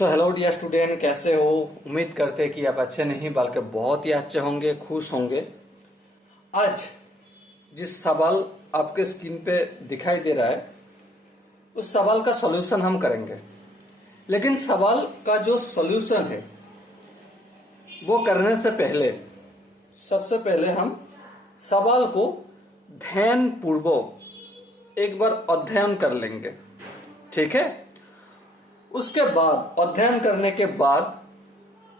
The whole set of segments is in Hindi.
सो हेलो डियर स्टूडेंट, कैसे हो? उम्मीद करते हैं कि आप अच्छे नहीं बल्कि बहुत ही अच्छे होंगे, खुश होंगे। आज जिस सवाल आपके स्क्रीन पे दिखाई दे रहा है उस सवाल का सॉल्यूशन हम करेंगे। लेकिन सवाल का जो सॉल्यूशन है वो करने से पहले सबसे पहले हम सवाल को ध्यान पूर्वक एक बार अध्ययन कर लेंगे, ठीक है? उसके बाद अध्ययन करने के बाद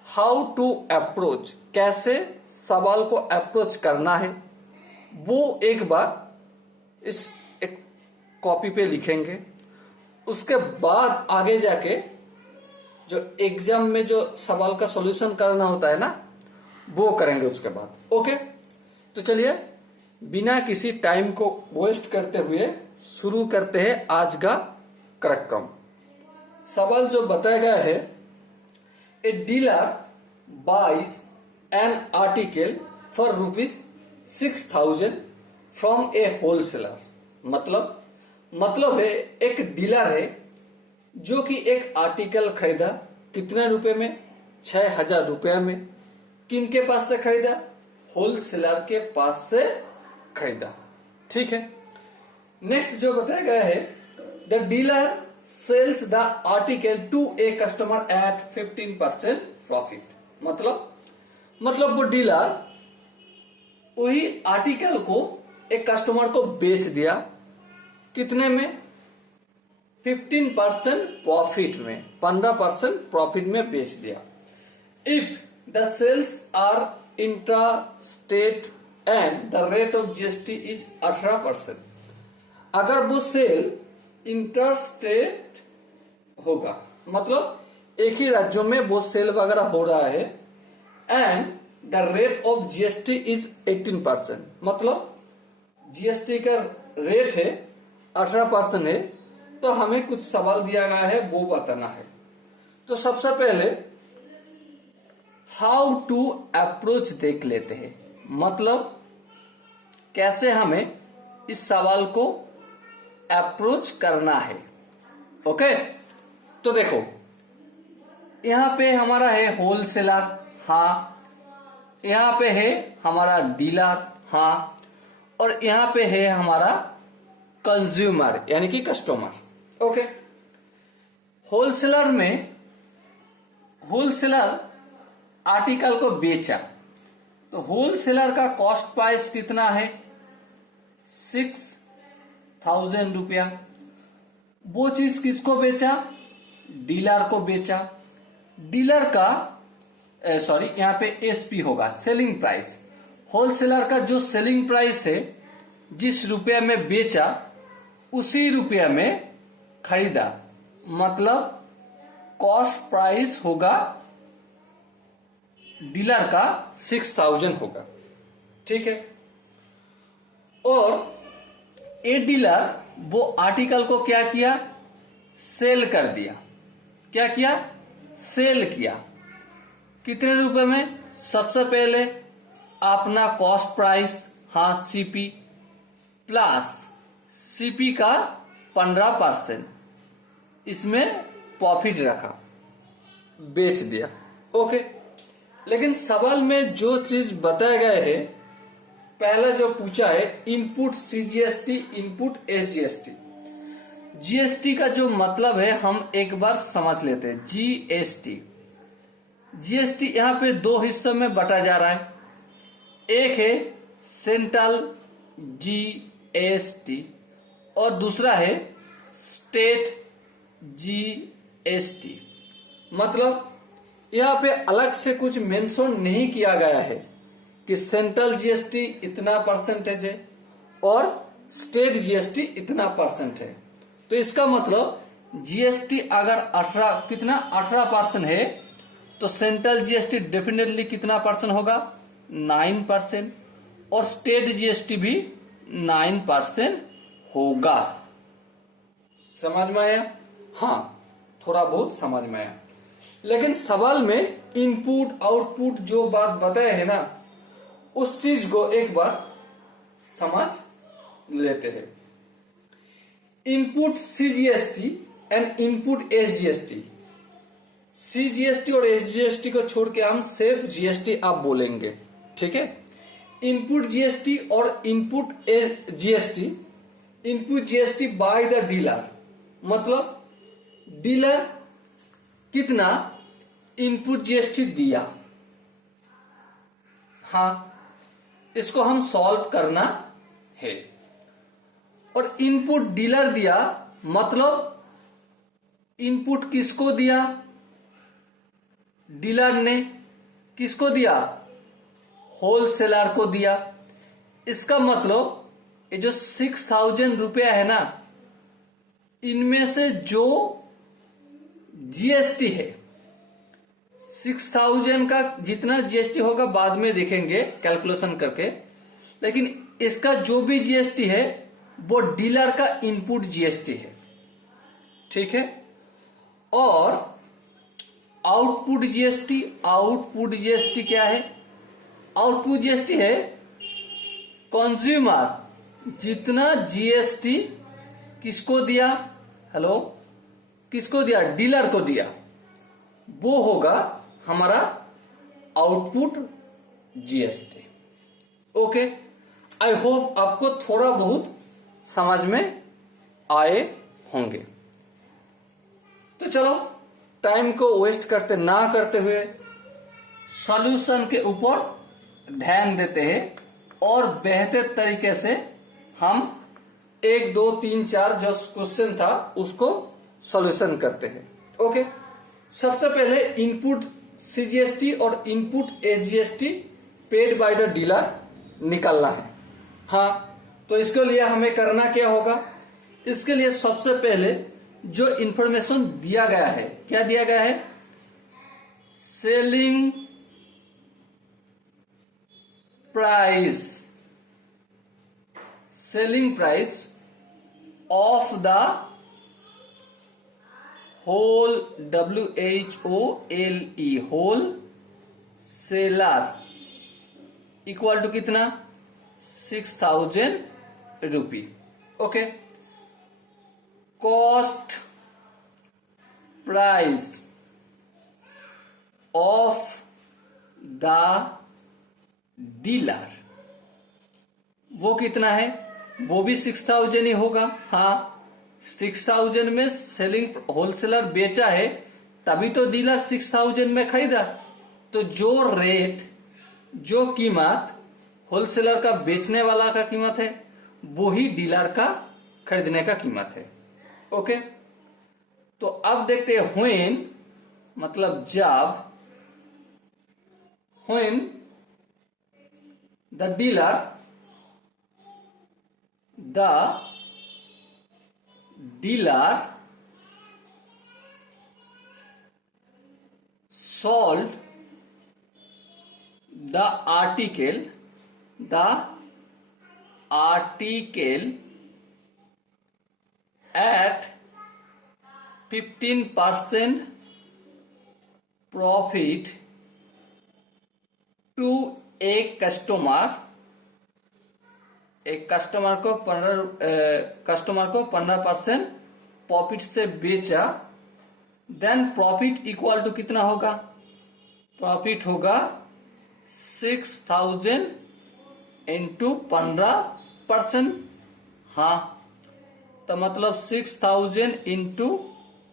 हाउ टू अप्रोच, कैसे सवाल को अप्रोच करना है वो एक बार इस एक कॉपी पे लिखेंगे। उसके बाद आगे जाके जो एग्जाम में जो सवाल का सॉल्यूशन करना होता है ना वो करेंगे उसके बाद। ओके, तो चलिए बिना किसी टाइम को वेस्ट करते हुए शुरू करते हैं आज का कार्यक्रम। सवाल जो बताया गया है, a dealer buys an article for ₹6,000 from a wholesaler. मतलब है एक डीलर है जो कि एक आर्टिकल खरीदा कितने रुपए में? 6,000 रुपया में। किनके पास से खरीदा? होलसेलर के पास से खरीदा, ठीक है। नेक्स्ट जो बताया गया है, the dealer sells the article to a customer at 15% profit. मतलब वो डीलर वही आर्टिकल को एक कस्टमर को बेच दिया कितने में? 15% प्रॉफिट में, 15% प्रॉफिट में बेच दिया। If the sales are intra state and the rate of GST is 18%। अगर वो सेल इंटरस्टेट होगा, मतलब एक ही राज्यों में वो सेल वगैरह हो रहा है, and the rate of GST is 18%, मतलब जीएसटी का रेट है 18% है, तो हमें कुछ सवाल दिया गया है वो बताना है। तो सबसे पहले हाउ टू अप्रोच देख लेते हैं, मतलब कैसे हमें इस सवाल को अप्रोच करना है। ओके, तो देखो यहां पे हमारा है होलसेलर, हाँ। यहां पे है हमारा डीलर, हाँ। और यहां पे है हमारा कंज्यूमर यानी कि कस्टमर। ओके, होलसेलर आर्टिकल को बेचा, तो होलसेलर का कॉस्ट प्राइस कितना है? 6,000 रुपया। वो चीज किसको बेचा? डीलर को बेचा। डीलर का यहां पे एसपी होगा, सेलिंग प्राइस। होलसेलर का जो सेलिंग प्राइस है, जिस रुपया में बेचा उसी रुपया में खरीदा, मतलब कॉस्ट प्राइस होगा डीलर का 6,000 होगा, ठीक है। और ए डीलर वो आर्टिकल को क्या किया? सेल कर दिया। क्या किया? सेल किया। कितने रुपए में? सबसे पहले अपना कॉस्ट प्राइस, हाँ, सीपी प्लस सीपी का 15% इसमें प्रॉफिट रखा, बेच दिया। ओके, लेकिन सवाल में जो चीज बताया गया है, पहला जो पूछा है input CGST, input SGST. GST का जो मतलब है हम एक बार समझ लेते हैं। जीएसटी यहां पे दो हिस्सों में बटा जा रहा है। एक है सेंट्रल जीएसटी और दूसरा है स्टेट जीएसटी। मतलब यहां पे अलग से कुछ मेंशन नहीं किया गया है कि सेंट्रल जीएसटी इतना परसेंटेज है और स्टेट जीएसटी इतना परसेंट है। तो इसका मतलब जीएसटी अगर 18% है तो सेंट्रल जीएसटी डेफिनेटली कितना परसेंट होगा? 9%। और स्टेट जीएसटी भी 9% होगा। समझ में आया? हाँ, थोड़ा बहुत समझ में आया। लेकिन सवाल में इनपुट आउटपुट जो बात बताए है ना, उस चीज को एक बार समझ लेते हैं। Input CGST and input SGST CGST और SGST को छोड़ के हम सिर्फ GST आप बोलेंगे, ठीक है। इनपुट GST और input GST, input GST bye the dealer, मतलब डीलर कितना इनपुट GST दिया, हाँ, इसको हम सॉल्व करना है। और इनपुट डीलर दिया मतलब इनपुट किसको दिया, डीलर ने किसको दिया, होलसेलर को दिया। इसका मतलब ये जो 6,000 रुपया है ना, इनमें से जो GST है, 6,000 का जितना GST होगा बाद में देखेंगे कैलकुलेशन करके, लेकिन इसका जो भी GST है वो डीलर का इनपुट GST है, ठीक है। और आउटपुट GST, आउटपुट GST क्या है, आउटपुट GST है कंज्यूमर जितना GST किसको दिया, हेलो, किसको दिया, डीलर को दिया, वो होगा हमारा output GST। Okay, I hope आपको थोड़ा बहुत समझ में आए होंगे। तो चलो टाइम को वेस्ट करते ना करते हुए सॉल्यूशन के ऊपर ध्यान देते हैं और बेहतर तरीके से हम 1 2 3 4 जो क्वेश्चन था उसको सॉल्यूशन करते हैं। ओके, सबसे पहले इनपुट CGST और input SGST paid by the dealer निकालना है। हाँ, तो इसके लिए हमें करना क्या होगा, इसके लिए सबसे पहले जो इंफॉर्मेशन दिया गया है, क्या दिया गया है, selling price, selling price of the whole WHOLE whole seller equal to कितना, 6,000 rupee. Okay, cost price of the dealer वो कितना है, वो भी 6,000 ही होगा। हाँ, 6,000 में सेलिंग होलसेलर बेचा है तभी तो डीलर 6,000 में खरीदा, तो जो रेट, जो कीमत होलसेलर का बेचने वाला का कीमत है वो ही डीलर का खरीदने का कीमत है। ओके, तो अब देखते हैं व्हेन मतलब जब, when the dealer, the dealer sold the article, the article at 15% profit to a customer, एक कस्टमर को 15% प्रॉफिट से बेचा, देन प्रॉफिट इक्वल टू कितना होगा, प्रॉफिट होगा 6,000 इंटू 15%। हाँ, तो मतलब 6,000 इंटू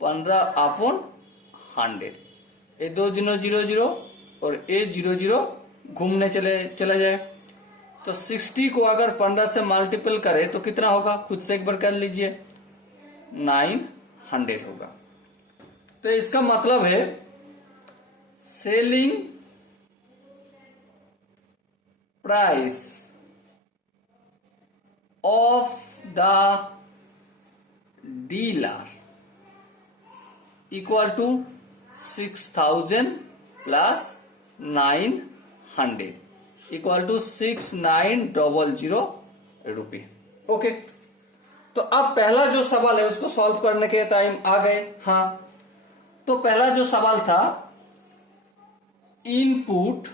15/100, ये 2 0 0 और ये 0 0 घूमने चला जाए, तो 60 को अगर 15 से मल्टीपल करें तो कितना होगा, खुद से एक बार कर लीजिए, 900 होगा। तो इसका मतलब है selling price of the dealer equal to 6,000 plus 900 equal to 6,900 रुपये। ओके, तो अब पहला जो सवाल है उसको सॉल्व करने के टाइम आ गए। हाँ, तो पहला जो सवाल था, input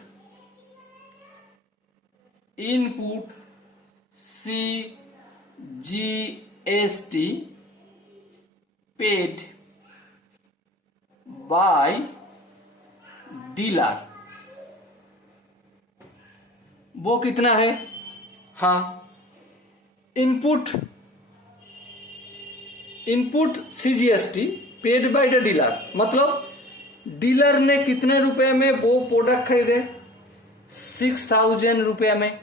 CGST paid by dealer, वो कितना है? हाँ, input CGST paid by the dealer, मतलब डीलर ने कितने रुपए में वो प्रोडक्ट खरीदे? 6,000 रुपए में,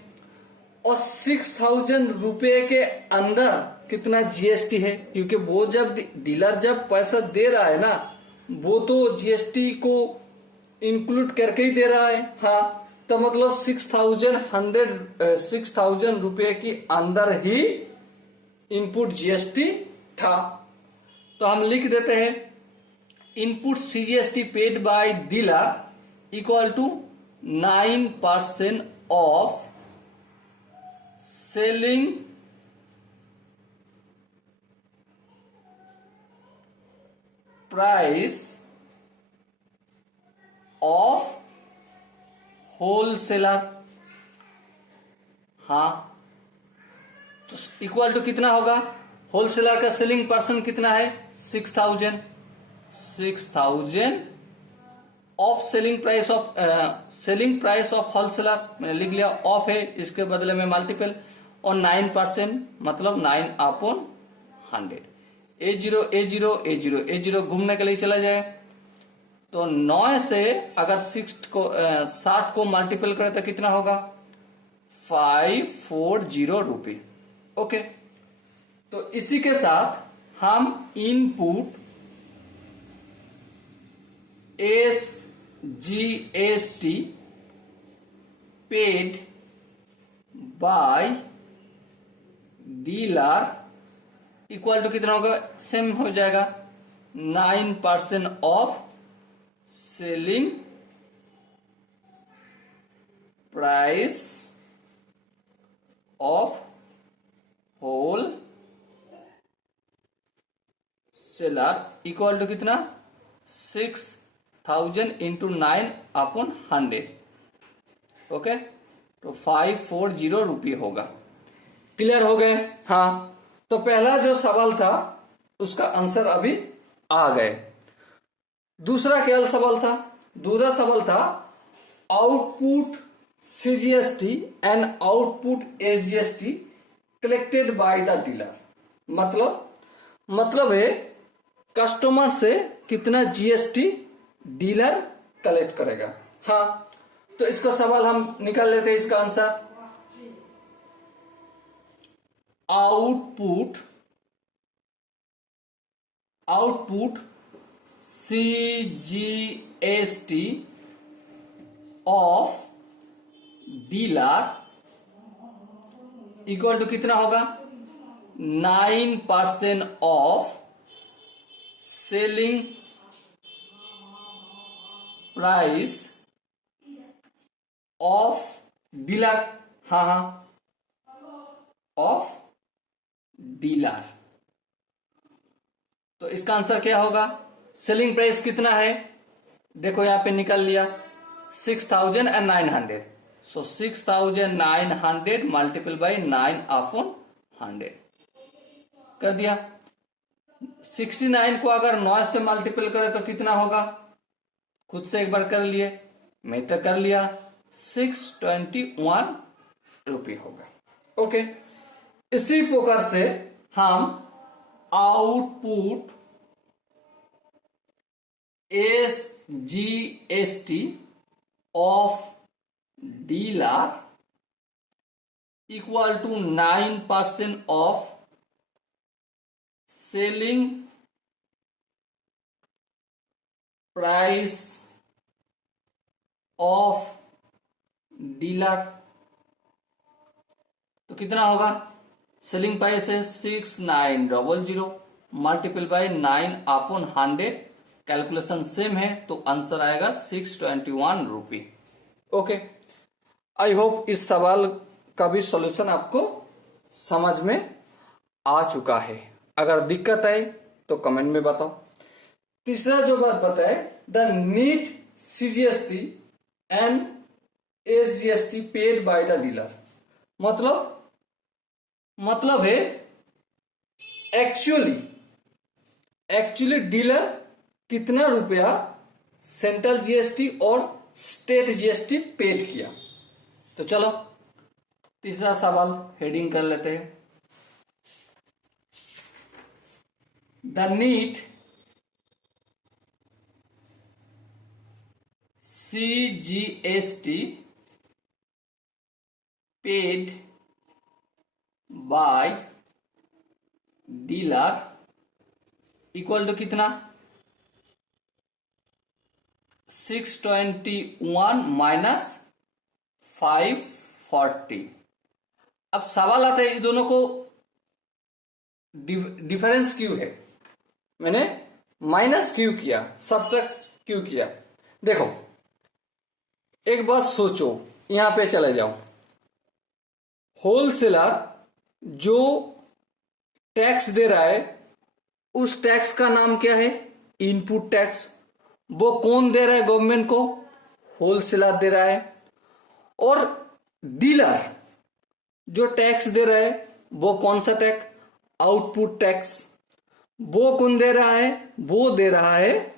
और 6,000 रुपए के अंदर कितना जीएसटी है? क्योंकि वो जब डीलर जब पैसा दे रहा है ना, वो तो जीएसटी को इंक्लूड करके ही दे रहा है। हाँ, तो मतलब 6,000 रुपए के अंदर ही इनपुट जीएसटी था। तो हम लिख देते हैं input CGST paid by dealer equal to 9% of selling price of wholesaler. हाँ, तो इक्वल टू कितना होगा? होलसेलर का सेलिंग पर्सन कितना है? 6,000 of selling price of wholesaler, मैंने लिख लिया, ऑफ है, इसके बदले में मल्टीपल, और 9% मतलब 9/100। A0 घूमने के लिए चला जाए तो 9 से अगर 60 को मल्टीपल करें तो कितना होगा? 540 रुपये। ओके, तो इसी के साथ हम input SGST paid by dealer equal to कितना होगा? सेम हो जाएगा, 9% of selling price of whole seller equal to कितना? 6,000 इंटू 9/100। ओके, तो 540 रुपये होगा। क्लियर हो गए? हाँ, तो पहला जो सवाल था उसका आंसर अभी आ गए। दूसरा क्या सवाल था? दूसरा सवाल था output CGST and output SGST collected by the dealer, मतलब है कस्टमर से कितना जीएसटी डीलर कलेक्ट करेगा। हाँ, तो इसका सवाल हम निकाल लेते हैं। इसका answer output CGST of dealer equal to कितना होगा? 9% of selling price of dealer. हाँ, ऑफ डीलर। तो इसका आंसर क्या होगा? सेलिंग प्राइस कितना है? देखो यहां पे निकल लिया, 6,900। सो 6,900 मल्टीपल बाई 9/100 कर दिया। 69 को अगर 9 से मल्टीपल करें तो कितना होगा? खुद से एक बार कर लिए, मैं तो कर लिया, 621 रुपये होगा। ओके, इसी प्रकार से हम output SGST of dealer equal to 9% of selling price of dealer. तो कितना होगा? सेलिंग प्राइस है 6,900 मल्टीपल बाय 9/100। कैलकुलेशन सेम है तो आंसर आएगा 621 रुपये। ओके, आई होप इस सवाल का भी सॉल्यूशन आपको समझ में आ चुका है। अगर दिक्कत है तो कमेंट में बताओ। तीसरा जो बात बताए, the net CGST and SGST paid by the dealer, मतलब है एक्चुअली डीलर कितना रुपया सेंट्रल जीएसटी और स्टेट जीएसटी पेड किया। तो चलो तीसरा सवाल हेडिंग कर लेते हैं। The net CGST paid by dealer equal to कितना 621 माइनस 540। अब सवाल आता है इन दोनों को डिफरेंस क्यों है, मैंने माइनस क्यों किया, सब्ट्रैक्ट क्यों किया। देखो एक बात सोचो, यहां पे चले जाओ। होलसेलर जो टैक्स दे रहा है उस टैक्स का नाम क्या है, इनपुट टैक्स। वो कौन दे रहा है गवर्नमेंट को, होलसेलर दे रहा है। और डीलर जो टैक्स दे रहा है वो कौन सा टैक्स, आउटपुट टैक्स। वो कौन दे रहा है, वो दे रहा है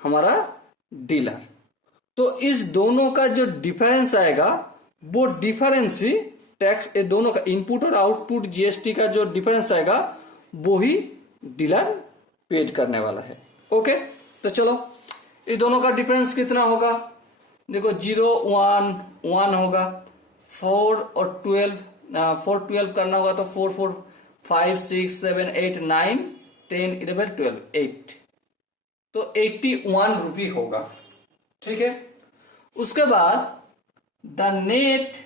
हमारा डीलर। तो इस दोनों का जो डिफरेंस आएगा वो डिफरेंस ही टैक्स, ये दोनों का इनपुट और आउटपुट जीएसटी का जो डिफरेंस आएगा वो ही डीलर पेड करने वाला है। ओके, तो चलो ये दोनों का डिफरेंस कितना होगा, देखो 0 1 1 होगा, 4 और 12 4 12 करना होगा तो 4 4 5 6 7 8 9 10 11 12 8, तो 81 रुपी होगा। ठीक है, उसके बाद the net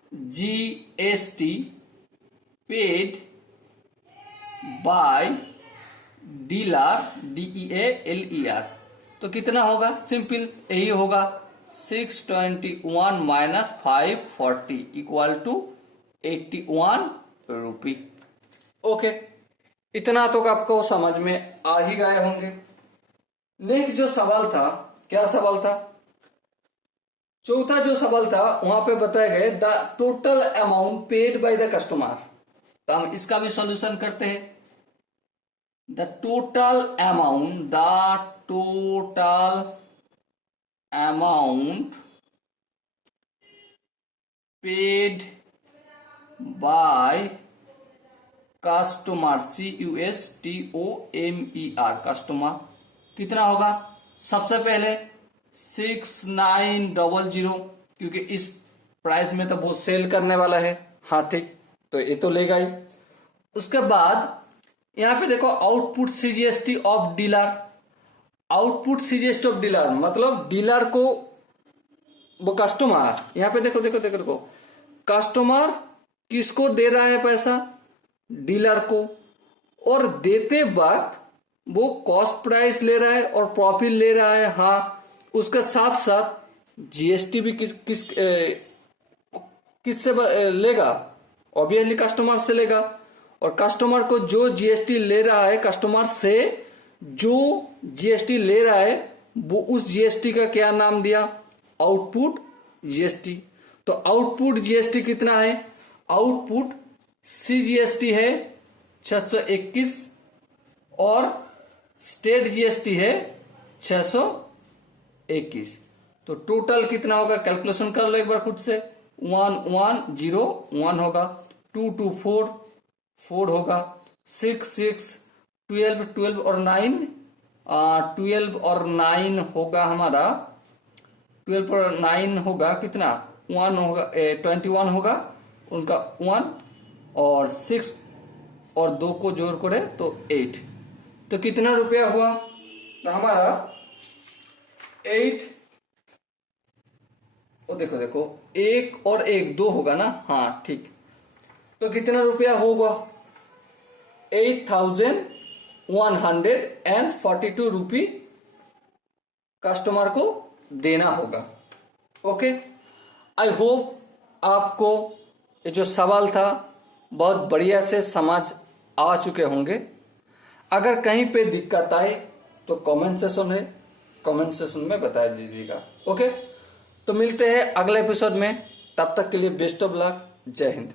SGST paid by dealer DEALER, तो कितना होगा, सिंपल यही होगा 621 minus 540 equal to 81 rupee. Okay, इतना तो आपको समझ में आ ही गए होंगे। नेक्स्ट जो सवाल था, क्या सवाल था, चौथा जो सवाल था वहां पे बताए गए the total amount paid by the customer. तो हम इसका भी सॉल्यूशन करते हैं। The total amount paid by customer CUSTOMER customer कितना होगा, सबसे पहले 6900, क्योंकि इस प्राइस में तो बहुत सेल करने वाला है। हाँ ठीक, तो ये तो लेगा ही। उसके बाद यहां पे देखो output CGST of dealer. Output CGST of dealer मतलब डीलर को वो कस्टमर, यहां पे देखो देखो देखो देखो, कस्टमर किसको दे रहा है पैसा, डीलर को। और देते वक्त वो कॉस्ट प्राइस ले रहा है और प्रॉफिट ले रहा है। हाँ, उसके साथ साथ जीएसटी भी किससे लेगा, ऑब्वियसली कस्टमर से लेगा। और कस्टमर को जो जीएसटी ले रहा है, कस्टमर से जो जीएसटी ले रहा है वो उस जीएसटी का क्या नाम दिया, आउटपुट जीएसटी। तो आउटपुट जीएसटी कितना है, आउटपुट CGST है 621 और स्टेट जीएसटी है 621। तो टोटल कितना होगा, कैलकुलेशन कर लो एक बार खुद से। 1101 होगा, 224 4 होगा, 66 12 12 और 9 12 और 9 होगा हमारा, 12 और 9 होगा कितना, 1 होगा 21 होगा उनका 1, और 6 और 2 को जोड़ करे तो 8। तो कितना रुपया हुआ, तो हमारा 8, और देखो देखो 1 और 1 2 होगा ना, हाँ ठीक। तो कितना रुपया होगा, 8142 रुपी कस्टमर को देना होगा। ओके, आई होप आपको ये जो सवाल था बहुत बढ़िया से समझ आ चुके होंगे। अगर कहीं पे दिक्कत आए तो कमेंट सेक्शन है, कमेंट सेक्शन में बता दीजिएगा। ओके, तो मिलते हैं अगले एपिसोड में, तब तक के लिए बेस्ट ऑफ लक, जय हिंद।